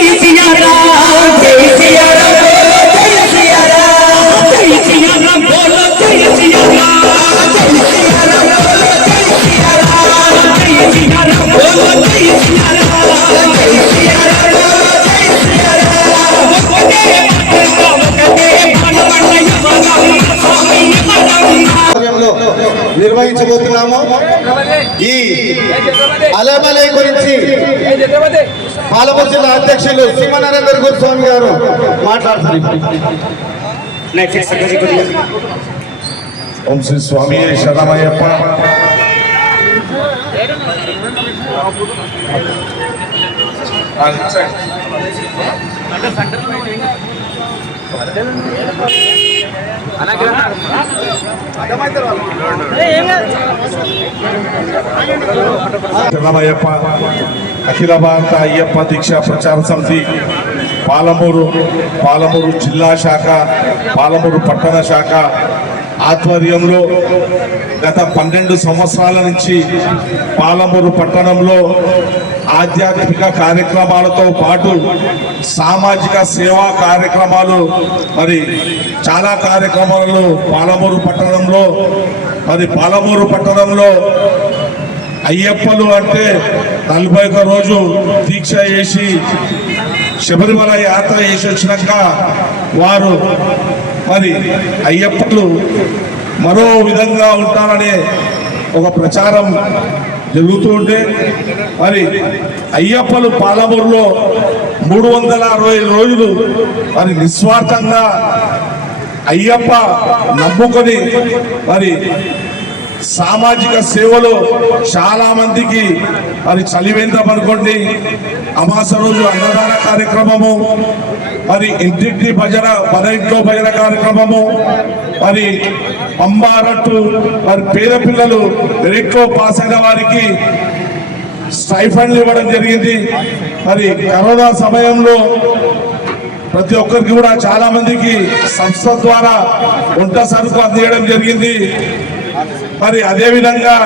y sin Palamuru జిల్లా అధ్యక్షులు సింహనరేందర్ గురుస్వామి గారు మాట్లాడుతున్నారు. ఓం శ్రీ స్వామి శరణమయ్యప్ప. శరణమయ్యప్ప అఖిల భారత అయ్యప్ప దీక్ష ప్రచార సమితి పాలమూరు పాలమూరు జిల్లా శాఖ పాలమూరు పట్టణ శాఖ ఆధ్వర్యంలో గత పన్నెండు సంవత్సరాల నుంచి పాలమూరు పట్టణంలో ఆధ్యాత్మిక కార్యక్రమాలతో పాటు సామాజిక సేవా కార్యక్రమాలు మరి చాలా కార్యక్రమాలు పాలమూరు పట్టణంలో మరి పాలమూరు పట్టణంలో అయ్యప్పలు అంటే నలభై ఒక రోజు దీక్ష చేసి శబరిమల యాత్ర చేసి వచ్చినాక వారు మరి అయ్యప్పలు మరో విధంగా ఉంటారనే ఒక ప్రచారం జరుగుతూ ఉంటే మరి అయ్యప్పలు పాలమూరులో మూడు వందల అరవై రోజులు మరి నిస్వార్థంగా అయ్యప్ప నమ్ముకొని మరి సామాజిక సేవలు చాలా మందికి మరి చలివేంద్రం అనుకోండి అమాస రోజు అన్నదాన కార్యక్రమము మరి ఇంటింటి భజన మన ఇంట్లో భజన కార్యక్రమము మరి అమ్మారట్టు మరి పేద పిల్లలు మెరిట్లో పాస్ అయిన వారికి స్టైఫండ్లు ఇవ్వడం జరిగింది. మరి కరోనా సమయంలో ప్రతి ఒక్కరికి కూడా చాలా మందికి సంస్థ ద్వారా వంట సరుకు అందించడం జరిగింది. మరి అదేవిధంగా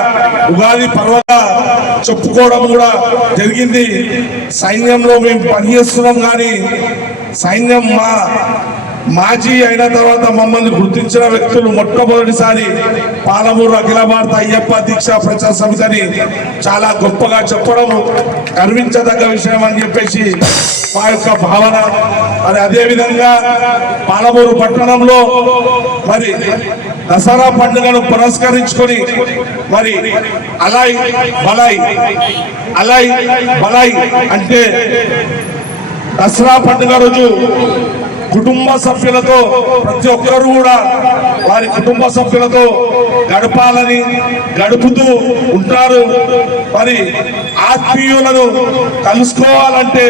ఉగాది పర్వత చెప్పుకోవడం కూడా జరిగింది. సైన్యంలో మేము పనిచేస్తున్నాం కానీ సైన్యం మా మాజీ అయిన తర్వాత మమ్మల్ని గుర్తించిన వ్యక్తులు మొట్టమొదటిసారి పాలమూరు అఖిల భారత అయ్యప్ప దీక్ష ప్రచార సమితిని చాలా గొప్పగా చెప్పడం గర్వించదగ్గ విషయం అని చెప్పేసి మా యొక్క భావన. మరి అదేవిధంగా పాలమూరు పట్టణంలో మరి దసరా పండుగను పురస్కరించుకొని మరి అలాయ్ బలాయ్ అలాయ్ బలాయ్ అంటే దసరా పండుగ రోజు కుటుంబ సభ్యులతో ప్రతి ఒక్కరు కూడా వారి కుటుంబ సభ్యులతో గడపాలని గడుపుతూ ఉంటారు. మరి ఆత్మీయులను కలుసుకోవాలంటే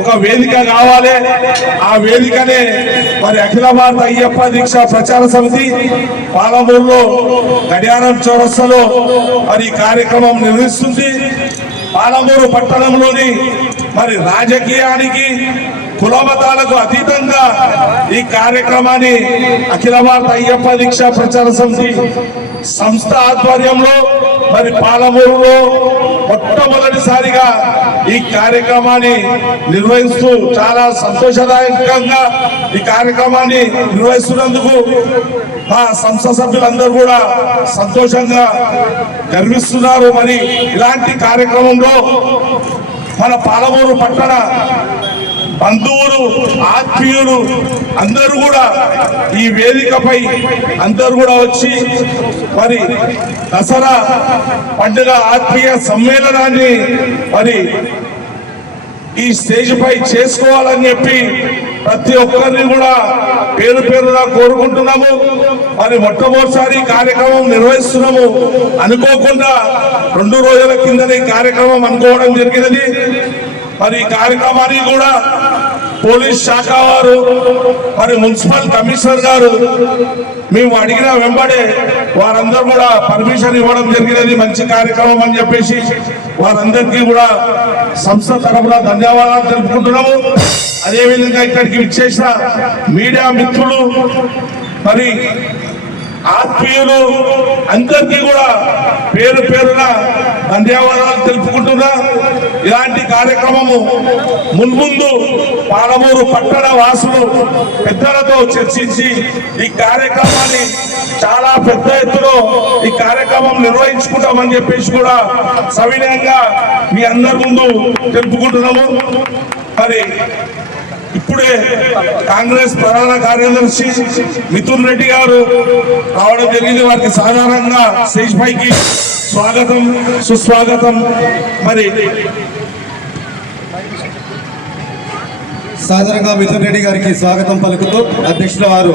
ఒక వేదిక కావాలి. ఆ వేదికనే మరి అఖిల భారత అయ్యప్ప దీక్ష ప్రచార సమితి పాలమూరులో గడియారం చౌరస్తలో మరి ఈ కార్యక్రమం నిర్వహిస్తుంది. పాలమూరు పట్టణంలోని మరి రాజకీయానికి కులమతాలకు అతీతంగా ఈ కార్యక్రమాన్ని అఖిల భారత అయ్యప్ప దీక్ష ప్రచార సమితి సంస్థ ఆధ్వర్యంలో మరి పాలమూరులో మొట్టమొదటిసారిగా ఈ కార్యక్రమాన్ని నిర్వహిస్తూ చాలా సంతోషదాయకంగా ఈ కార్యక్రమాన్ని నిర్వహిస్తున్నందుకు మా సంస్థ సభ్యులందరూ కూడా సంతోషంగా గర్విస్తున్నారు. మరి ఇలాంటి కార్యక్రమంలో మన పాలమూరు పట్టణ బంధువులు ఆత్మీయులు అందరూ కూడా ఈ వేదికపై అందరూ కూడా వచ్చి మరి దసరా పండుగ ఆత్మీయ సమ్మేళనాన్ని మరి ఈ స్టేజ్ పై చేసుకోవాలని చెప్పి ప్రతి ఒక్కరిని కూడా పేరు పేరుగా కోరుకుంటున్నాము. మరి మొట్టమొదటిసారి కార్యక్రమం నిర్వహిస్తున్నాము. అనుకోకుండా రెండు రోజుల కింద కార్యక్రమం అనుకోవడం జరిగినది. మరి ఈ కూడా పోలీస్ శాఖ వారు మరి మున్సిపల్ కమిషనర్ గారు మేము అడిగిన వెంబడే వారందరూ కూడా పర్మిషన్ ఇవ్వడం జరిగినది మంచి కార్యక్రమం అని చెప్పేసి వారందరికీ కూడా సంస్థ తరఫున ధన్యవాదాలు తెలుపుకుంటున్నాము. అదేవిధంగా ఇక్కడికి విచ్చేసిన మీడియా మిత్రులు మరి ఆత్మీయులు అందరికీ కూడా పేరు పేరున ధన్యవాదాలు తెలుపుకుంటున్నా. ఇలాంటి కార్యక్రమము మున్ముందు పాలమూరు పట్టణ వాసులు పెద్దలతో చర్చించి ఈ కార్యక్రమాన్ని చాలా పెద్ద ఎత్తులో ఈ కార్యక్రమం నిర్వహించుకుంటామని చెప్పేసి కూడా సవినయంగా మీ అందరి ముందు తెలుపుకుంటున్నాము. మరి ఇప్పుడే కాంగ్రెస్ ప్రధాన కార్యదర్శి మిథున్ రెడ్డి గారు రావడం జరిగింది. వారికి సాధారణంగా స్టేజ్ పైకి స్వాగతం సుస్వాగతం. మరి సాధారణంగా మిథున్ రెడ్డి గారికి స్వాగతం పలుకుతూ అధ్యక్షుల వారు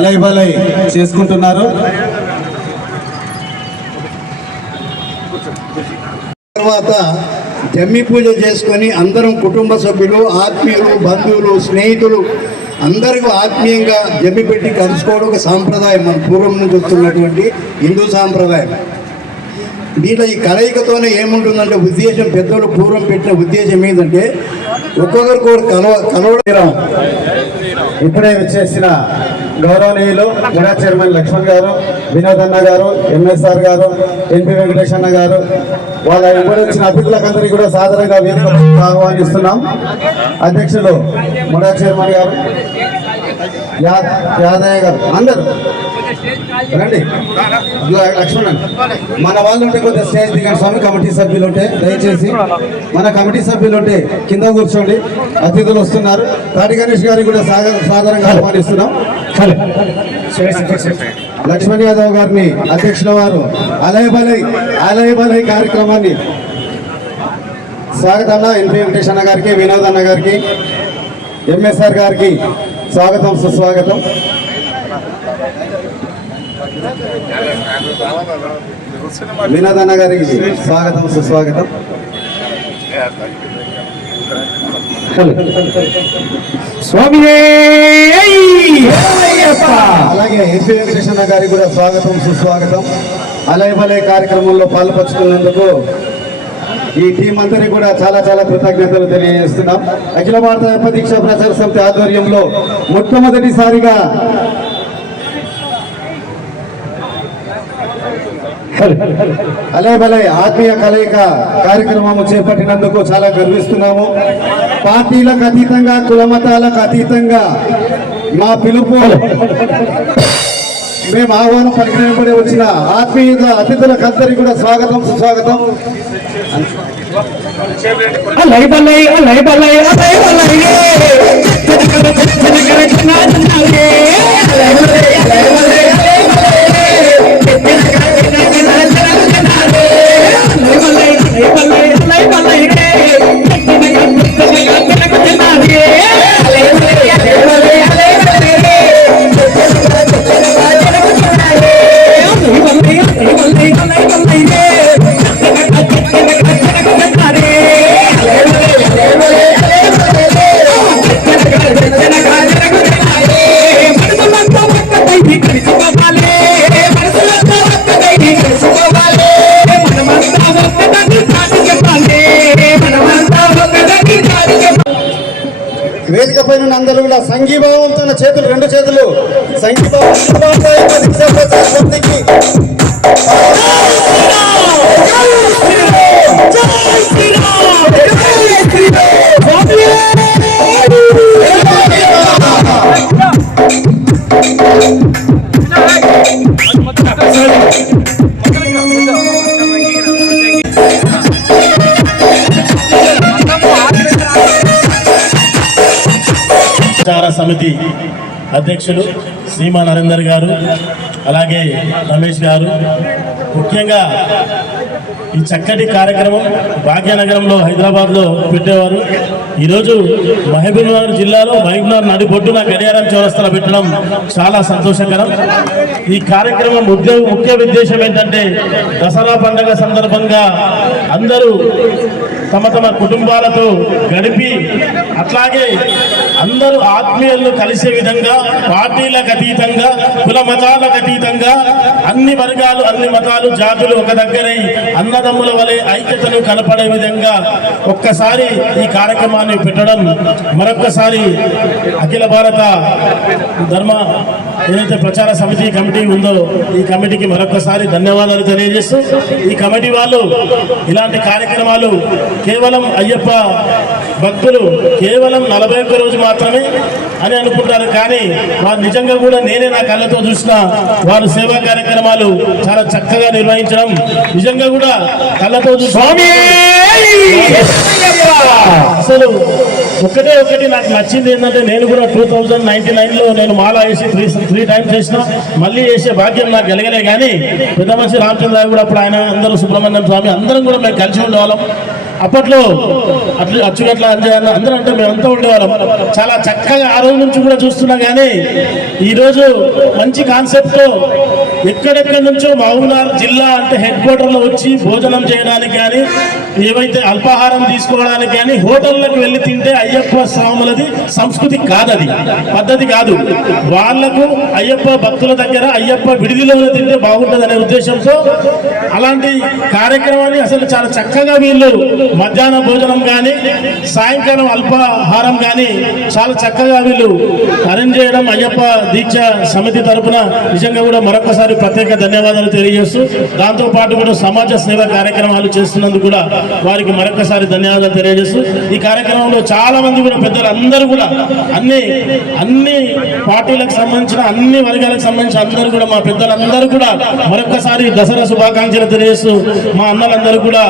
అలై బలై చేసుకుంటున్నారు. తర్వాత జమ్మి పూజ చేసుకొని అందరం కుటుంబ సభ్యులు ఆత్మీయులు బంధువులు స్నేహితులు అందరికీ ఆత్మీయంగా జమ్మి పెట్టి కలుసుకోవడం ఒక సాంప్రదాయం మన పూర్వం నుంచి వస్తున్నటువంటి హిందూ సాంప్రదాయం. దీంట్లో ఈ కలయికతోనే ఏముంటుందంటే ఉద్దేశం పెద్దలు పూర్వం పెట్టిన ఉద్దేశం ఏంటంటే ఒక్కొక్కరికి కలవ కలవడం. ఇప్పుడే వచ్చేసిన గౌరవనీయులు గుడా చైర్మన్ లక్ష్మణ్ గారు వినోద్ అన్న గారు ఎంఎస్ఆర్ గారు ఎన్పి వెంకటేష్ అన్న గారు వాళ్ళ ఇప్పుడు వచ్చిన అతిథులకందరికీ కూడా సాధారణంగా వేదిక ఆహ్వానిస్తున్నాం. అధ్యక్షులు మొడా చైర్మన్ గారు యా- యాదయ్య గారు అందరు. రండి. లక్ష్మణ్ మన వాళ్ళు ఉంటే కొద్దిగా స్టేజ్ దిగండి స్వామి కమిటీ సభ్యులు ఉంటే దయచేసి. మన కమిటీ సభ్యులు ఉంటే కింద కూర్చోండి. అతిథులు వస్తున్నారు. తాటి గణేష్ గారికి కూడా సాధారణంగా ఆహ్వానిస్తున్నాం. లక్ష్మణ్ యాదవ్ గారిని అధ్యక్షుల వారు. అలయబలై అలయబలై కార్యక్రమాన్ని. స్వాగతం ఎన్పి వెంకటేష్ అన్న గారికి వినోద్ అన్న గారికి ఎంఎస్ఆర్ గారికి స్వాగతం సుస్వాగతం. వినోద్ అన్న గారికి స్వాగతం సుస్వాగతం. స్వామి అలాగే ఎంపీ వెంకటేశ్వర గారి గారికి కూడా స్వాగతం సుస్వాగతం. అలయ బలయ కార్యక్రమంలో పాల్పంచుకున్నందుకు ఈ టీం అందరికీ కూడా చాలా చాలా కృతజ్ఞతలు తెలియజేస్తున్నాం. అఖిల భారత అయ్యప్ప దీక్ష ప్రచార సమితి ఆధ్వర్యంలో మొట్టమొదటిసారిగా అలే బలే ఆత్మీయ కలయిక కార్యక్రమం చేపట్టినందుకు చాలా గర్విస్తున్నాము. పార్టీలకు అతీతంగా కులమతాలకు అతీతంగా మా పిలుపు మేము ఆహ్వానం పలికినప్పుడే వచ్చిన ఆత్మీయత అతిథులకందరికీ కూడా స్వాగతం సుస్వాగతం. అలై సంఘీభావం తన చేతులు రెండు చేతులు. సంఘీభావం. సమితి అధ్యక్షులు సీమా నరేందర్ గారు అలాగే రమేష్ గారు. ముఖ్యంగా ఈ చక్కటి కార్యక్రమం భాగ్యనగరంలో హైదరాబాద్లో పెట్టేవారు. ఈరోజు మహబూబ్నగర్ జిల్లాలో మహబూబ్నగర్ నడిబొడ్డున గడియారం చౌరస్తలో పెట్టడం చాలా సంతోషకరం. ఈ కార్యక్రమం ముఖ్య ముఖ్య ఉద్దేశం ఏంటంటే దసరా పండుగ సందర్భంగా అందరూ తమ తమ కుటుంబాలతో గడిపి అట్లాగే అందరూ ఆత్మీయులను కలిసే విధంగా పార్టీలకు అతీతంగా కుల మతాలకు అతీతంగా అన్ని వర్గాలు అన్ని మతాలు జాతులు ఒక దగ్గరై అన్నదమ్ముల వలె ఐక్యతను కనపడే విధంగా ఒక్కసారి ఈ కార్యక్రమాన్ని పెట్టడం మరొక్కసారి అఖిల భారత ధర్మ ఏదైతే ప్రచార సమితి కమిటీ ఉందో ఈ కమిటీకి మరొకసారి ధన్యవాదాలు తెలియజేస్తూ ఈ కమిటీ వాళ్ళు ఇలాంటి కార్యక్రమాలు కేవలం అయ్యప్ప భక్తులు కేవలం నలభై ఒక్క రోజు మాత్రమే అని అనుకుంటారు. కానీ వారు నిజంగా కూడా నేనే నా కళ్ళతో చూసిన వారు సేవా కార్యక్రమాలు చాలా చక్కగా నిర్వహించడం నిజంగా కూడా కళ్ళతో స్వామి! అసలు ఒకటే ఒకటి నాకు నచ్చింది ఏంటంటే నేను కూడా టూ థౌజండ్ నైన్టీ నైన్లో నేను మాల వేసి త్రీ త్రీ టైమ్స్ చేసిన మళ్ళీ వేసే భాగ్యం నాకు కలిగలే. కానీ పెద్ద మనిషి రామచంద్ర కూడా అప్పుడు ఆయన అందరూ సుబ్రహ్మణ్యం స్వామి అందరం కూడా మేము కలిసి ఉండేవాళ్ళం. అప్పట్లో అట్లు అచ్చుగట్ల అంజయ్ అన్న అందరూ అంటే మేమంతా ఉండేవాళ్ళం. చాలా చక్కగా ఆ రోజు నుంచి కూడా చూస్తున్నా కానీ ఈరోజు మంచి కాన్సెప్ట్తో ఎక్కడెక్కడి నుంచో మహబూబ్నగర్ జిల్లా అంటే హెడ్ క్వార్టర్లో వచ్చి భోజనం చేయడానికి కానీ ఏవైతే అల్పాహారం తీసుకోవడానికి కానీ హోటళ్ళకు వెళ్ళి తింటే అయ్యప్ప స్వాములది సంస్కృతి కాదది. పద్ధతి కాదు. వాళ్ళకు అయ్యప్ప భక్తుల దగ్గర అయ్యప్ప విడిదిలో తింటే బాగుంటుంది ఉద్దేశంతో అలాంటి కార్యక్రమాన్ని అసలు చాలా చక్కగా వీళ్ళు మధ్యాహ్న భోజనం కానీ సాయంకాలం అల్పాహారం కానీ చాలా చక్కగా వీళ్ళు అరేంజ్ చేయడం అయ్యప్ప దీక్ష సమితి తరపున నిజంగా కూడా మరొకసారి ప్రత్యేక ధన్యవాదాలు తెలియజేస్తూ దాంతో పాటు కూడా సమాజ సేవ కార్యక్రమాలు చేస్తున్నందుకు కూడా వారికి మరొకసారి ధన్యవాదాలు తెలియజేస్తూ ఈ కార్యక్రమంలో చాలా మంది కూడా పెద్దలు అందరూ కూడా అన్ని అన్ని పార్టీలకు సంబంధించిన అన్ని వర్గాలకు సంబంధించిన అందరూ కూడా మా పెద్దలందరూ కూడా మరొకసారి దసరా శుభాకాంక్షలు తెలియజేస్తూ మా అన్నలందరూ కూడా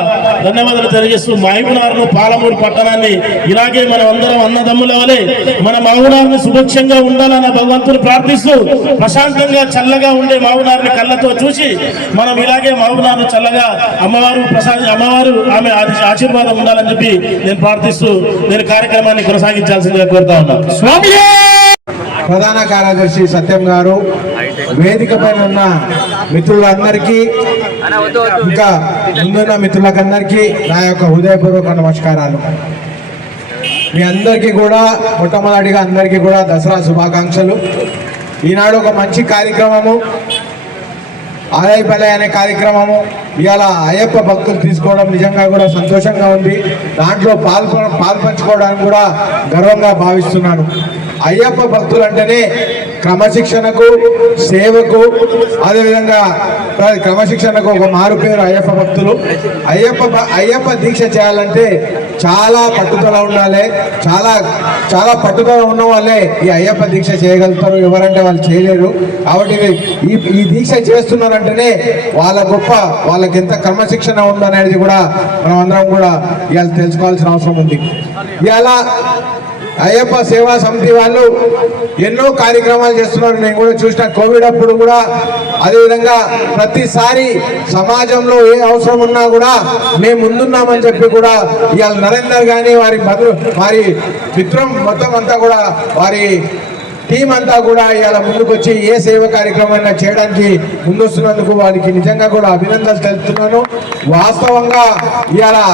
ధన్యవాదాలు తెలియజేస్తూ మహబూబ్నగర్ను పాలమూరు పట్టణాన్ని. ఇలాగే మనం అందరం అన్నదమ్ముల వలె మన మహబూబ్నగర్ని సుభిక్షంగా ఉండాలన్న భగవంతుని ప్రార్థిస్తూ ప్రశాంతంగా చల్లగా ఉండే మహబూబ్నగర్ని కళ్ళతో చూసి మనం ఇలాగే మహబూబ్నగర్ను చల్లగా అమ్మవారు ప్రసాద్ అమ్మవారు ఆమె ఆశీర్వాదం ఉండాలని చెప్పి నేను ప్రార్థిస్తూ నేను కార్యక్రమాన్ని కొనసాగించాల్సిందిగా కోరుతా ఉన్నాను ప్రధాన కార్యదర్శి సత్యం గారు వేదిక పైన ఉన్న మిత్రులందరికీ ఇంకా ముందున్న మిత్రులకందరికీ నా యొక్క హృదయపూర్వక నమస్కారాలు. మీ అందరికీ కూడా మొట్టమొదటిగా అందరికీ కూడా దసరా శుభాకాంక్షలు. ఈనాడు ఒక మంచి కార్యక్రమము ఆలయ అనే కార్యక్రమము ఇవాళ అయ్యప్ప భక్తులు తీసుకోవడం నిజంగా కూడా సంతోషంగా ఉంది. దాంట్లో పాల్ప పాల్పంచుకోవడానికి కూడా గర్వంగా భావిస్తున్నాను. అయ్యప్ప భక్తులు అంటేనే క్రమశిక్షణకు సేవకు అదేవిధంగా క్రమశిక్షణకు ఒక మారు పేరు అయ్యప్ప భక్తులు. అయ్యప్ప అయ్యప్ప దీక్ష చేయాలంటే చాలా పట్టుదల ఉండాలి. చాలా చాలా పట్టుదల ఉన్న వాళ్ళే ఈ అయ్యప్ప దీక్ష చేయగలుగుతారు. ఎవరంటే వాళ్ళు చేయలేరు. కాబట్టి ఈ ఈ దీక్ష చేస్తున్నారంటేనే వాళ్ళ గొప్ప వాళ్ళకి ఎంత క్రమశిక్షణ ఉందనేది కూడా మనం అందరం కూడా ఇవాళ తెలుసుకోవాల్సిన అవసరం ఉంది. ఇవాళ అయ్యప్ప సేవా సమితి వాళ్ళు ఎన్నో కార్యక్రమాలు చేస్తున్నారు. నేను కూడా చూసిన కోవిడ్ అప్పుడు కూడా అదేవిధంగా ప్రతిసారి సమాజంలో ఏ అవసరం ఉన్నా కూడా మేము ముందున్నామని చెప్పి కూడా ఇవాళ నరేందర్ కానీ వారి బదులు వారి మిత్రం మొత్తం అంతా కూడా వారి టీం అంతా కూడా ఇలా ముందుకొచ్చి ఏ సేవ కార్యక్రమాన్ని చేయడానికి ముందొస్తున్నందుకు వారికి నిజంగా కూడా అభినందనలు తెలుపుతున్నాను. వాస్తవంగా ఇలా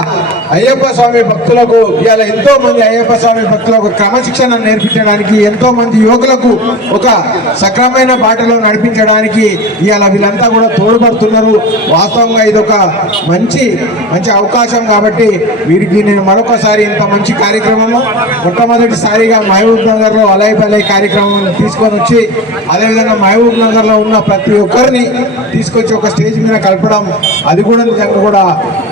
అయ్యప్ప స్వామి భక్తులకు ఇవాళ ఎంతో మంది అయ్యప్ప స్వామి భక్తులకు క్రమశిక్షణ నేర్పించడానికి ఎంతో మంది యువకులకు ఒక సక్రమైన బాటలో నడిపించడానికి ఇవాళ వీళ్ళంతా కూడా తోడ్పడుతున్నారు. వాస్తవంగా ఇది ఒక మంచి మంచి అవకాశం కాబట్టి వీరికి నేను మరొకసారి ఇంత మంచి కార్యక్రమము మొట్టమొదటిసారిగా మహబూబ్ నగర్లో అలై బలై కార్యక్రమం తీసుకొని వచ్చి అదేవిధంగా మహబూబ్ నగర్లో ఉన్న ప్రతి ఒక్కరిని తీసుకొచ్చి ఒక స్టేజ్ మీద కలపడం అది కూడా నిజంగా కూడా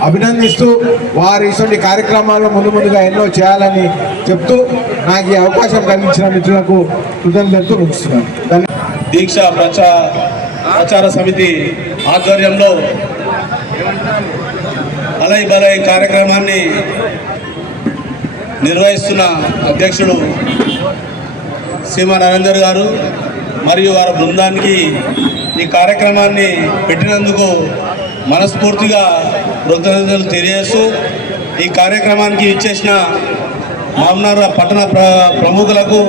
అభినందిస్తూ వారి ఇటువంటి కార్యక్రమాలు ముందు ముందుగా ఎన్నో చేయాలని చెప్తూ నాకు ఈ అవకాశం కలిగించిన మిత్రులకు కృతజ్ఞతలు ముగిస్తున్నాను. దీక్ష ప్రచా ప్రచార సమితి ఆధ్వర్యంలో అలై బలై కార్యక్రమాన్ని నిర్వహిస్తున్న అధ్యక్షుడు సీమా నరేందర్ గారు మరియు వారి బృందానికి ఈ కార్యక్రమాన్ని పెట్టినందుకు మనస్ఫూర్తిగా కృతజ్ఞతలు తెలియజేస్తూ ఈ కార్యక్రమానికి ఇచ్చేసిన మామనార పట్టణ ప్ర ప్రముఖులకు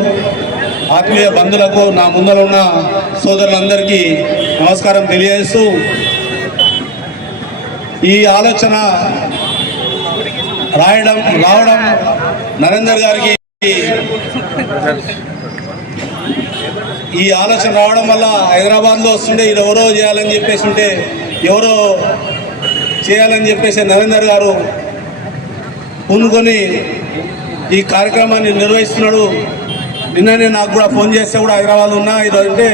ఆత్మీయ బంధువులకు నా ముందర ఉన్న సోదరులందరికీ నమస్కారం తెలియజేస్తూ ఈ ఆలోచన రాయడం రావడం నరేందర్ గారికి ఈ ఆలోచన రావడం వల్ల హైదరాబాద్లో వస్తుండే ఇది ఎవరో చేయాలని చెప్పేసి ఉంటే ఎవరో చేయాలని చెప్పేసి నరేందర్ గారు పూనుకొని ఈ కార్యక్రమాన్ని నిర్వహిస్తున్నాడు. నిన్ననే నాకు కూడా ఫోన్ చేస్తే కూడా హైదరాబాద్ ఉన్నా ఈరోజు అంటే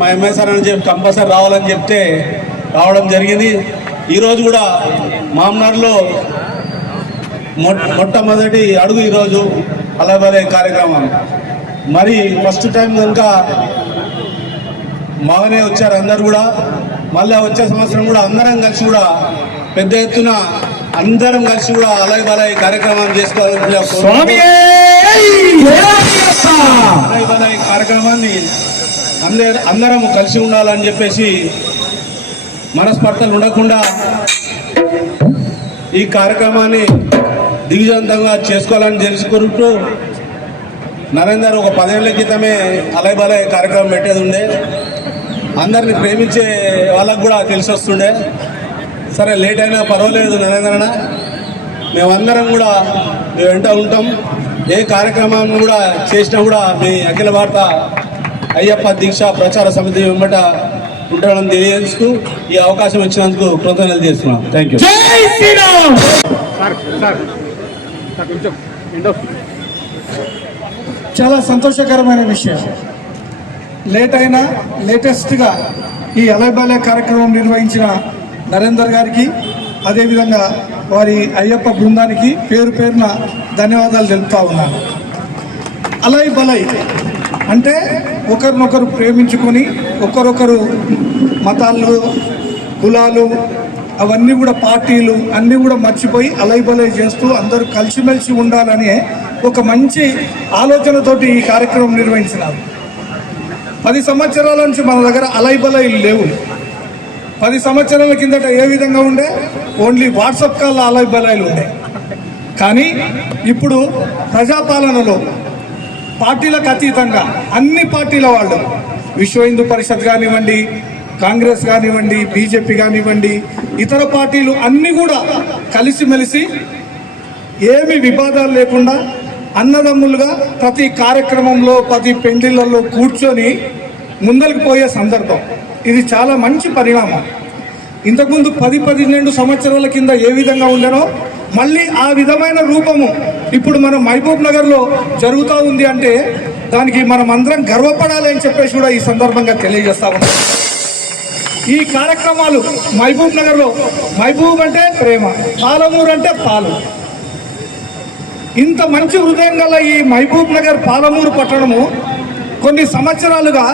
మా ఎంఎస్ఆర్ అని చెప్పి కంపల్సరీ రావాలని చెప్తే రావడం జరిగింది. ఈరోజు కూడా మామ్నార్లో మొ మొట్టమొదటి అడుగు ఈరోజు అలాగే కార్యక్రమం. మరి ఫస్ట్ టైం కనుక బాగానే వచ్చారు అందరు కూడా. మళ్ళీ వచ్చే సంవత్సరం కూడా అందరం కలిసి కూడా పెద్ద ఎత్తున అందరం కలిసి కూడా అలాగే బలాయి కార్యక్రమాన్ని చేసుకోవాలని బలాయి కార్యక్రమాన్ని అందరు అందరం కలిసి ఉండాలని చెప్పేసి మనస్పర్ధలు ఉండకుండా ఈ కార్యక్రమాన్ని దిగ్విజయంతంగా చేసుకోవాలని తెలుసుకుంటూ నరేందర్ ఒక పదేళ్ళ క్రితమే అలై బలై కార్యక్రమం పెట్టేది ఉండే అందరిని ప్రేమించే వాళ్ళకు కూడా తెలిసి వస్తుండే సరే లేట్ అయినా పర్వాలేదు నరేంద్రన మేమందరం కూడా మీ వెంట ఉంటాం. ఏ కార్యక్రమాన్ని కూడా చేసినా కూడా మీ అఖిల భారత అయ్యప్ప దీక్ష ప్రచార సమితి వెంబట ఉండడం తెలియజేస్తూ ఈ అవకాశం ఇచ్చినందుకు కృతజ్ఞతలు చేస్తున్నాం. థ్యాంక్ యూ చాలా సంతోషకరమైన విషయం. లేట్ అయినా లేటెస్ట్గా ఈ అలైబాలే కార్యక్రమం నిర్వహించిన నరేందర్ గారికి అదేవిధంగా వారి అయ్యప్ప బృందానికి పేరు పేరున ధన్యవాదాలు తెలుపుతా ఉన్నాను. అలై బలై అంటే ఒకరినొకరు ప్రేమించుకొని ఒకరొకరు మతాలు కులాలు అవన్నీ కూడా పార్టీలు అన్నీ కూడా మర్చిపోయి అలైబలై చేస్తూ అందరూ కలిసిమెలిసి ఉండాలనే ఒక మంచి ఆలోచనతోటి ఈ కార్యక్రమం నిర్వహించినారు. పది సంవత్సరాల నుంచి మన దగ్గర అలైబలైలు లేవు. పది సంవత్సరాల కిందట ఏ విధంగా ఉండే? ఓన్లీ వాట్సాప్ కాల్ అలైబలైలు ఉండే. కానీ ఇప్పుడు ప్రజాపాలనలో పార్టీలకు అతీతంగా అన్ని పార్టీల వాళ్ళు విశ్వ హిందూ పరిషత్ కానివ్వండి కాంగ్రెస్ కానివ్వండి బీజేపీ కానివ్వండి ఇతర పార్టీలు అన్నీ కూడా కలిసిమెలిసి ఏమి వివాదాలు లేకుండా అన్నదమ్ములుగా ప్రతి కార్యక్రమంలో ప్రతి పెండిళ్ళల్లో కూర్చొని ముందరికి పోయే సందర్భం. ఇది చాలా మంచి పరిణామం. ఇంతకుముందు పది పన్నెండు సంవత్సరాల కింద ఏ విధంగా ఉండేనో మళ్ళీ ఆ విధమైన రూపము ఇప్పుడు మన మహబూబ్ నగర్లో జరుగుతూ ఉంది అంటే దానికి మనం అందరం గర్వపడాలి అని చెప్పేసి కూడా ఈ సందర్భంగా తెలియజేస్తా ఉన్నాం. ఈ కార్యక్రమాలు మహబూబ్ నగర్లో. మహబూబ్ అంటే ప్రేమ పాలమూరు అంటే పాలు. ఇంత మంచి హృదయం గల ఈ మహబూబ్ నగర్ పాలమూరు పట్టణము కొన్ని సంవత్సరాలుగా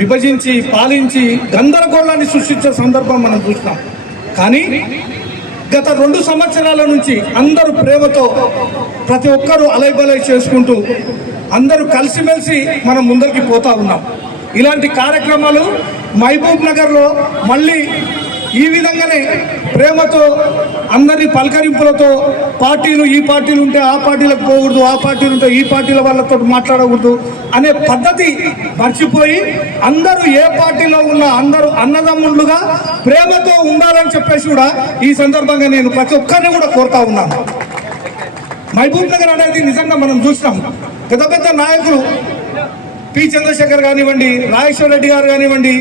విభజించి పాలించి గందరగోళాన్ని సృష్టించే సందర్భం మనం చూసినాం. కానీ గత రెండు సంవత్సరాల నుంచి అందరూ ప్రేమతో ప్రతి ఒక్కరూ అలైబలై చేసుకుంటూ అందరూ కలిసిమెలిసి మనం ముందరికి పోతా ఉన్నాం. ఇలాంటి కార్యక్రమాలు మహబూబ్ నగర్లో మళ్ళీ ఈ విధంగానే ప్రేమతో అందరి పలకరింపులతో పార్టీలు ఈ పార్టీలు ఉంటే ఆ పార్టీలకు పోకూడదు ఆ పార్టీలు ఉంటే ఈ పార్టీల వాళ్ళతో మాట్లాడకూడదు అనే పద్ధతి మర్చిపోయి అందరూ ఏ పార్టీలో ఉన్న అందరూ అన్నదమ్ముళ్ళుగా ప్రేమతో ఉండాలని చెప్పేసి కూడా ఈ సందర్భంగా నేను ప్రతి ఒక్కరిని కూడా కోరుతా ఉన్నాను. మహబూబ్ నగర్ అనేది నిజంగా మనం చూసినాం. పెద్ద పెద్ద నాయకులు పి చంద్రశేఖర్ కానివ్వండి రాజేశ్వర రెడ్డి గారు కానివ్వండి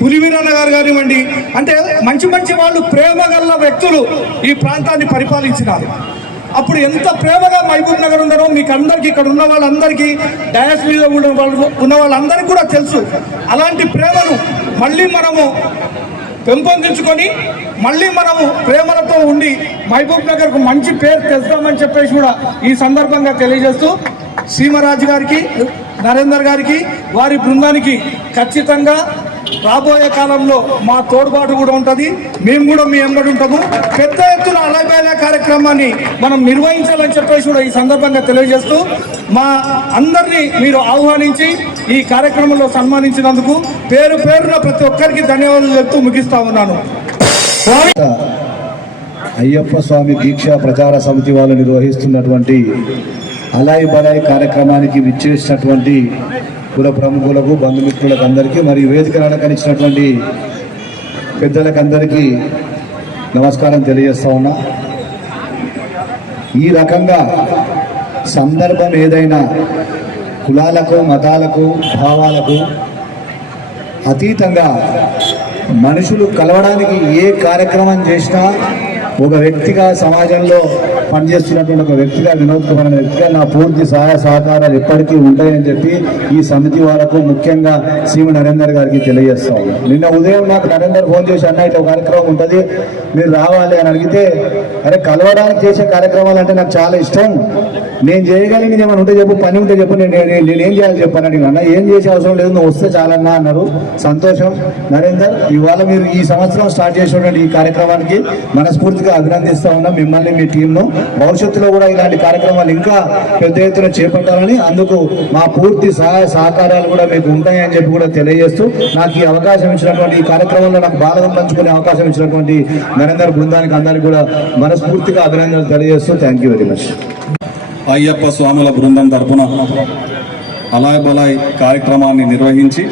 పులివీరన్న గారు కానివ్వండి అంటే మంచి మంచి వాళ్ళు ప్రేమ గల వ్యక్తులు ఈ ప్రాంతాన్ని పరిపాలించినారు. అప్పుడు ఎంత ప్రేమగా మహబూబ్ నగర్ ఉన్నారో మీకు అందరికీ ఇక్కడ ఉన్న వాళ్ళందరికీ డయాస్ మీద ఉన్న వాళ్ళు ఉన్న వాళ్ళందరికీ కూడా తెలుసు. అలాంటి ప్రేమను మళ్ళీ మనము పెంపొందించుకొని మళ్ళీ మనము ప్రేమలతో ఉండి మహబూబ్ నగర్కు మంచి పేరు తెస్తామని చెప్పేసి కూడా ఈ సందర్భంగా తెలియజేస్తూ సీమరాజు గారికి నరేందర్ గారికి వారి బృందానికి ఖచ్చితంగా రాబోయే కాలంలో మా తోడ్పాటు కూడా ఉంటుంది. మేము కూడా మీ ఎంబడి ఉంటాము. పెద్ద ఎత్తున అలబేల కార్యక్రమాన్ని మనం నిర్వహించాలని చెప్పేసి కూడా ఈ సందర్భంగా తెలియజేస్తూ మా అందరినీ మీరు ఆహ్వానించి ఈ కార్యక్రమంలో సన్మానించినందుకు పేరు పేరున ప్రతి ఒక్కరికి ధన్యవాదాలు చెప్తూ ముగిస్తా ఉన్నాను. అయ్యప్ప స్వామి దీక్ష ప్రచార సమితి వాళ్ళు నిర్వహిస్తున్నటువంటి అలాయి బలాయి కార్యక్రమానికి విచ్చేసినటువంటి కుల ప్రముఖులకు బంధుమిత్రులకు అందరికీ మరియు వేదిక అలంకరించినటువంటి పెద్దలకందరికీ నమస్కారం తెలియజేస్తా ఉన్నా. ఈ రకంగా సందర్భం ఏదైనా కులాలకు మతాలకు భావాలకు అతీతంగా మనుషులు కలవడానికి ఏ కార్యక్రమం చేసినా ఒక వ్యక్తిగా సమాజంలో పనిచేస్తున్నటువంటి ఒక వ్యక్తిగా వినోద్ కుమార్ అనే వ్యక్తిగా నా పూర్తి సహాయ సహకారాలు ఎప్పటికీ ఉంటాయని చెప్పి ఈ సమితి వాళ్ళకు ముఖ్యంగా సీమ నరేందర్ గారికి తెలియజేస్తాం నిన్న ఉదయం నాకు నరేందర్ ఫోన్ చేసి అన్న ఇట్లా కార్యక్రమం ఉంటుంది మీరు రావాలి అని అడిగితే అరే కలవడానికి చేసే కార్యక్రమాలు అంటే నాకు చాలా ఇష్టం. నేను చేయగలిగింది ఏమైనా ఉంటే చెప్పు పని ఉంటే చెప్పు నేను నేను- నేనేం చేయాలి చెప్పాను అడిగిన. అన్న ఏం చేసే అవసరం లేదు నువ్వు వస్తే చాలన్నా అన్నారు. సంతోషం. నరేందర్ ఇవాళ మీరు ఈ సంవత్సరం స్టార్ట్ చేసినటువంటి ఈ కార్యక్రమానికి మనస్ఫూర్తిగా అభినందిస్తా ఉన్నా. మిమ్మల్ని మీ టీంను భవిష్యత్తులో కూడా ఇలాంటి కార్యక్రమాలు ఇంకా పెద్ద ఎత్తున చేపట్టాలని అందుకు మా పూర్తి సహాయ సహకారాలు కూడా మీకు ఉంటాయని చెప్పి కూడా తెలియజేస్తూ నాకు ఈ అవకాశం ఇచ్చినటువంటి ఈ కార్యక్రమంలో నాకు బాధగా పంచుకునే అవకాశం ఇచ్చినటువంటి నరేందర్ బృందానికి అందరికీ కూడా మనస్ఫూర్తిగా అభినందనలు తెలియజేస్తూ thank you very much Ayyappa స్వాముల బృందం తరపున అలాయ్ బలాయ్ కార్యక్రమాన్ని నిర్వహించి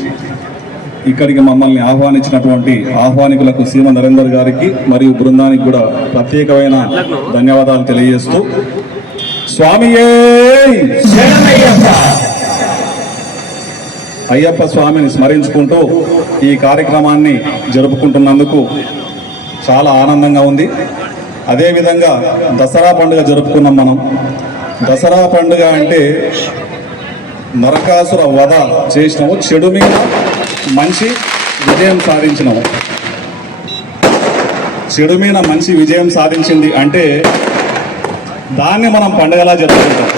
ఇక్కడికి మమ్మల్ని ఆహ్వానించినటువంటి ఆహ్వానికులకు సీమ నరేందర్ గారికి మరియు బృందానికి కూడా ప్రత్యేకమైన ధన్యవాదాలు తెలియజేస్తూ స్వామియే! అయ్యప్ప స్వామిని స్మరించుకుంటూ ఈ కార్యక్రమాన్ని జరుపుకుంటున్నందుకు చాలా ఆనందంగా ఉంది. అదేవిధంగా దసరా పండుగ జరుపుకున్నాం మనం. దసరా పండుగ అంటే నరకాసుర వధ చేసినాము. చెడు మీద మంచి విజయం సాధించినాము చెడు మీద మంచి విజయం సాధించింది అంటే దాన్ని మనం పండగలా జరుపుకుంటాం.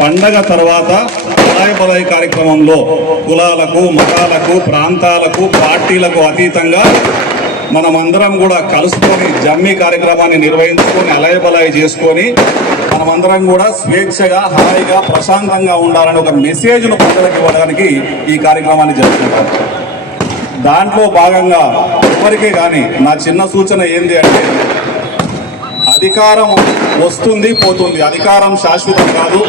పండగ తర్వాత బలాయి బలాయి కార్యక్రమంలో కులాలకు మతాలకు ప్రాంతాలకు పార్టీలకు అతీతంగా మనమందరం కూడా కలుసుకొని జమ్మి కార్యక్రమాన్ని నిర్వహించుకొని అలయబలాయి చేసుకొని మనమందరం కూడా స్వేచ్ఛగా హాయిగా ప్రశాంతంగా ఉండాలని ఒక మెసేజ్ను ప్రజలకు ఇవ్వడానికి ఈ కార్యక్రమాన్ని జరుపుకుంటాం. దాంట్లో భాగంగా ఎవరికే కానీ నా చిన్న సూచన ఏంది అంటే అధికారం వస్తుంది పోతుంది. అధికారం శాశ్వతం కాదు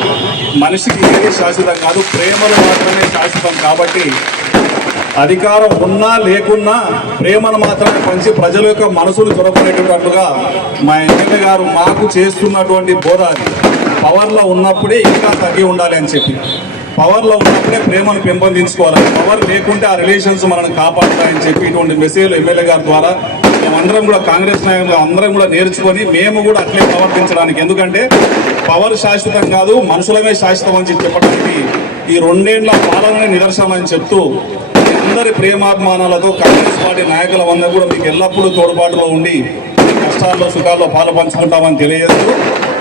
మనిషికి ఏది శాశ్వతం కాదు ప్రేమలు మాత్రమే శాశ్వతం కాబట్టి అధికారం ఉన్నా లేకున్నా ప్రేమను మాత్రమే పంచి ప్రజల యొక్క మనసులు చొరబడేటట్టుగా మా ఎమ్మెల్యే గారు మాకు చేస్తున్నటువంటి బోధ అది. పవర్లో ఉన్నప్పుడే ఇంకా తగ్గి ఉండాలి అని చెప్పి. పవర్లో ఉన్నప్పుడే ప్రేమను పెంపొందించుకోవాలి. పవర్ లేకుంటే ఆ రిలేషన్స్ మనల్ని కాపాడుతాయని చెప్పి ఇటువంటి మెసేజ్లు ఎమ్మెల్యే గారి ద్వారా మేమందరం కూడా కాంగ్రెస్ నాయకులు అందరం కూడా నేర్చుకొని మేము కూడా అట్లే ప్రవర్తించడానికి. ఎందుకంటే పవర్ శాశ్వతం కాదు మనుషులమే శాశ్వతం అని చెప్పడానికి ఈ రెండేళ్ళ పాలన నిదర్శనం అని చెప్తూ అందరి ప్రేమాభిమానాలతో కాంగ్రెస్ పార్టీ నాయకుల వల్ల కూడా మీకు ఎల్లప్పుడూ తోడ్పాటులో ఉండి కష్టాల్లో సుఖాల్లో పాలు పంచుకుంటామని తెలియజేస్తూ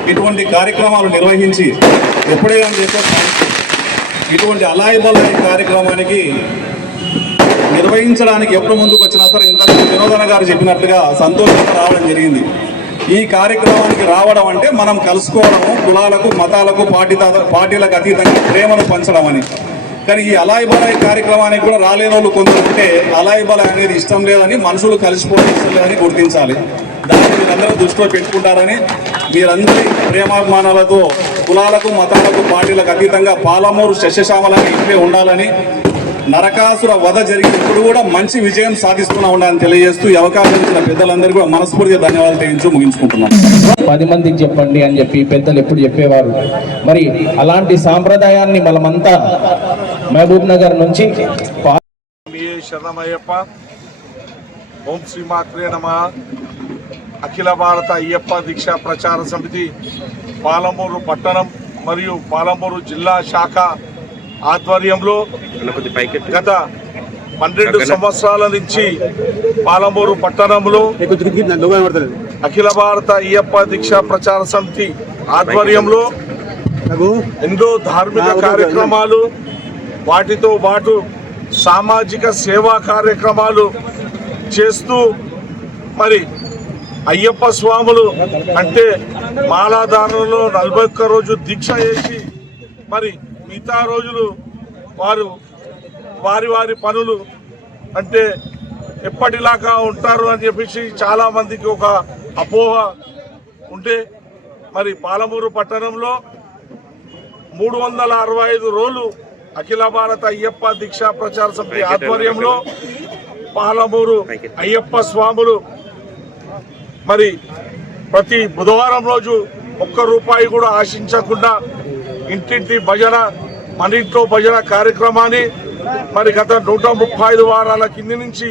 ఇటువంటి కార్యక్రమాలు నిర్వహించి ఎప్పుడైనా చేసే ఇటువంటి అలాయి కార్యక్రమానికి నిర్వహించడానికి ఎప్పుడు ముందుకు వచ్చినా సరే ఇంతకు వినోదన గారు చెప్పినట్లుగా సంతోషంగా రావడం జరిగింది. ఈ కార్యక్రమానికి రావడం అంటే మనం కలుసుకోవడము కులాలకు మతాలకు పార్టీ పార్టీలకు అతీతంగా ప్రేమను పంచడం అని కానీ ఈ అలాయి బలాయి కార్యక్రమానికి కూడా రాలేని వాళ్ళు కొందరు ఉంటే అలాయి బలాయి అనేది ఇష్టం లేదని మనుషులు కలిసిపోవడం ఇష్టం లేదని గుర్తించాలి. దాన్ని మీరందరూ దృష్టిలో పెట్టుకుంటారని మీరందరి ప్రేమాభిమానాలతో కులాలకు మతాలకు పార్టీలకు అతీతంగా పాలమూరు శస్యశ్యామలని ఇట్లే ఉండాలని నరకాసుర వధ జరిగినప్పుడు కూడా మంచి విజయం సాధిస్తున్నా ఉండాలని తెలియజేస్తూ ఈ అవకాశం ఇచ్చిన పెద్దలందరికీ కూడా మనస్ఫూర్తిగా ధన్యవాదాలు తెలియజూ ముగించుకుంటున్నాను పది మందికి చెప్పండి అని చెప్పి పెద్దలు ఎప్పుడు చెప్పేవారు. మరి అలాంటి సాంప్రదాయాన్ని మనమంతా మహబూబ్ నగర్ నుంచి శరణమయ్యప్ప ఓం శ్రీ మాత్రే నమ. అఖిల భారత అయ్యప్ప దీక్షా ప్రచార సమితి పాలమూరు పట్టణం మరియు పాలమూరు జిల్లా శాఖ ఆధ్వర్యంలో గత పన్నెండు సంవత్సరాల నుంచి పాలమూరు పట్టణంలో అఖిల భారత అయ్యప్ప దీక్షా ప్రచార సమితి ఆధ్వర్యంలో ఎన్నో ధార్మిక కార్యక్రమాలు వాటితో పాటు సామాజిక సేవా కార్యక్రమాలు చేస్తూ మరి అయ్యప్ప స్వాములు అంటే మాలాధారణలో నలభై ఒక్క రోజు దీక్ష వేసి మరి మిగతా రోజులు వారు వారి వారి పనులు అంటే ఎప్పటిలాగా ఉంటారు అని చెప్పేసి చాలా మందికి ఒక అపోహ ఉంటే మరి పాలమూరు పట్టణంలో మూడు వందల అరవై ఐదు రోజులు అఖిల భారత అయ్యప్ప దీక్షా ప్రచార సమితి ఆధ్వర్యంలో పాలమూరు అయ్యప్ప స్వాములు మరి ప్రతి బుధవారం రోజు ఒక్క రూపాయి కూడా ఆశించకుండా ఇంటింటి భజన మన ఇంట్లో భజన కార్యక్రమాన్ని మరి గత నూట ముప్పై ఐదు వారాల కింది నుంచి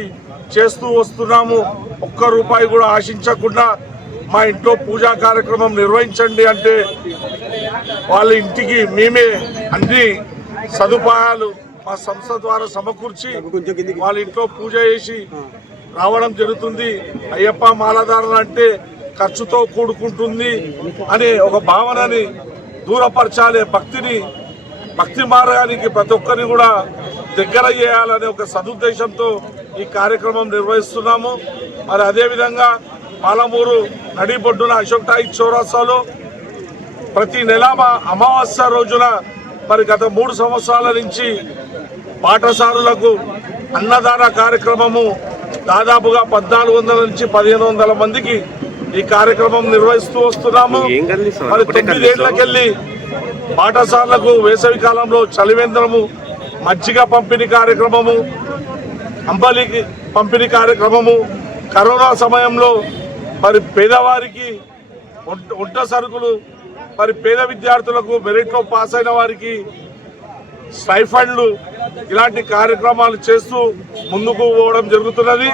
చేస్తూ వస్తున్నాము. ఒక్క రూపాయి కూడా ఆశించకుండా మా ఇంట్లో పూజా కార్యక్రమం నిర్వహించండి అంటే వాళ్ళ ఇంటికి మేమే అన్ని సదుపాయాలు మా సంస్థ ద్వారా సమకూర్చి వాళ్ళ ఇంట్లో పూజ చేసి రావడం జరుగుతుంది. అయ్యప్ప మాలధారణ అంటే ఖర్చుతో కూడుకుంటుంది అనే ఒక భావనని దూరపరచాలే భక్తిని భక్తి మార్గానికి ప్రతి ఒక్కరిని కూడా దగ్గర చేయాలనే ఒక సదుద్దేశంతో ఈ కార్యక్రమం నిర్వహిస్తున్నాము. మరి అదేవిధంగా పాలమూరు నడిబొడ్డున అశోక్ టాయి చౌరాసాలో ప్రతి నెల మా అమావాస్య రోజున మరి గత మూడు సంవత్సరాల నుంచి పాఠశాలలకు అన్నదాన కార్యక్రమము దాదాపుగా పద్నాలుగు వందల నుంచి పదిహేను వందల మందికి ఈ కార్యక్రమం నిర్వహిస్తూ వస్తున్నాము. మరి తొమ్మిదేళ్ళకెళ్ళి పాఠశాలలకు వేసవి కాలంలో చలివేంద్రము మజ్జిగ పంపిణీ కార్యక్రమము అంబలికి పంపిణీ కార్యక్రమము కరోనా సమయంలో మరి పేదవారికి వంట సరుకులు మరి పేద విద్యార్థులకు మెరిట్లో పాస్ అయిన వారికి స్టైఫండ్లు ఇలాంటి కార్యక్రమాలు చేస్తూ ముందుకు పోవడం జరుగుతున్నది.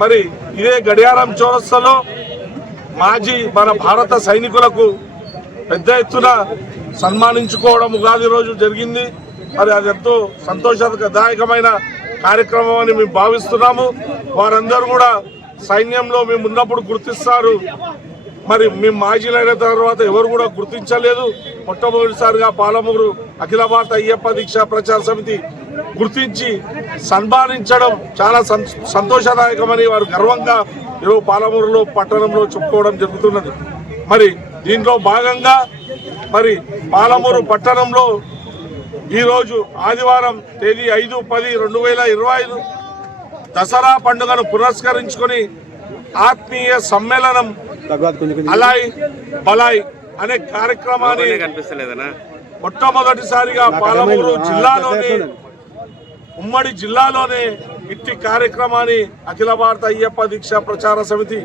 మరి ఇదే గడియారం చౌరస్తలో మాజీ మన భారత సైనికులకు పెద్ద ఎత్తున సన్మానించుకోవడం ఉగాది రోజు జరిగింది. మరి అది ఎంతో సంతోషదాయకమైన కార్యక్రమం అని మేము భావిస్తున్నాము. వారందరూ కూడా సైన్యంలో మేము ఉన్నప్పుడు గుర్తిస్తారు. మరి మేము మాజీలైన తర్వాత ఎవరు కూడా గుర్తించలేదు. మొట్టమొదటిసారిగా పాలమూరు అఖిల భారత అయ్యప్ప దీక్ష ప్రచార సమితి గుర్తించి సన్మానించడం చాలా సంతోషదాయకమని వారు గర్వంగా ఈరోజు పాలమూరులో పట్టణంలో చెప్పుకోవడం జరుగుతున్నది. మరి దీంట్లో భాగంగా మరి పాలమూరు పట్టణంలో ఈరోజు ఆదివారం తేదీ ఐదు పది రెండు వేల ఇరవై ఐదు దసరా పండుగను పురస్కరించుకొని ఆత్మీయ సమ్మేళనం అలాయ్ బలాయ్ అనే కార్యక్రమాన్ని మొట్టమొదటిసారిగా పాలమూరు జిల్లాలోనే ఉమ్మడి జిల్లాలోనే ఇట్టి కార్యక్రమాన్ని అఖిల భారత అయ్యప్ప దీక్ష ప్రచార సమితి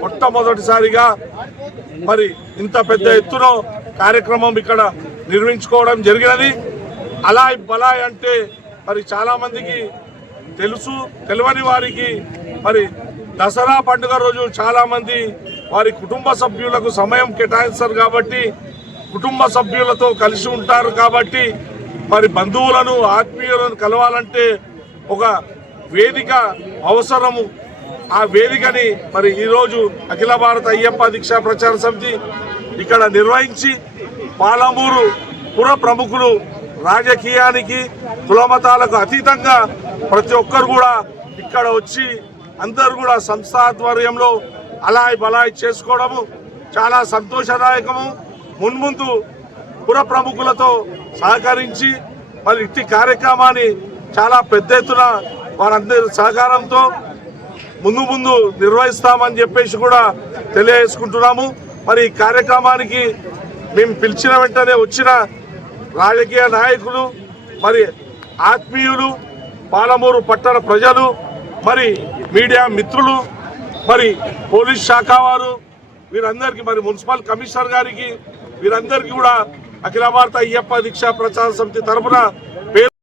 మొట్టమొదటిసారిగా మరి ఇంత పెద్ద ఎత్తున కార్యక్రమం ఇక్కడ నిర్మించుకోవడం జరిగినది. అలాయ్ బలాయ్ అంటే మరి చాలా మందికి తెలుసు తెలియని వారికి మరి దసరా పండుగ రోజు చాలా మంది వారి కుటుంబ సభ్యులకు సమయం కేటాయిస్తారు కాబట్టి కుటుంబ సభ్యులతో కలిసి ఉంటారు కాబట్టి మరి బంధువులను ఆత్మీయులను కలవాలంటే ఒక వేదిక అవసరము. ఆ వేదికని మరి ఈరోజు అఖిల భారత అయ్యప్ప దీక్షా ప్రచార సమితి ఇక్కడ నిర్వహించి పాలమూరు పుర ప్రముఖులు రాజకీయానికి కులమతాలకు అతీతంగా ప్రతి ఒక్కరు కూడా ఇక్కడ వచ్చి అందరు కూడా సంస్థ ఆధ్వర్యంలో అలాయ్ బలాయ్ చేసుకోవడము చాలా సంతోషదాయకము. మున్ముందు పుర ప్రముఖులతో సహకరించి మరి ఇట్టి కార్యక్రమాన్ని చాలా పెద్ద ఎత్తున వారందరి సహకారంతో ముందు ముందు నిర్వహిస్తామని చెప్పేసి కూడా తెలియజేసుకుంటున్నాము. మరి ఈ కార్యక్రమానికి మేము పిలిచిన వెంటనే వచ్చిన రాజకీయ నాయకులు మరి ఆత్మీయులు పాలమూరు పట్టణ ప్రజలు మరి మీడియా మిత్రులు మరి పోలీస్ శాఖ వారు వీరందరికీ మరి మున్సిపల్ కమిషనర్ గారికి వీరందరికీ కూడా అఖిల భారత అయ్యప్ప దీక్షా ప్రచార సమితి తరఫున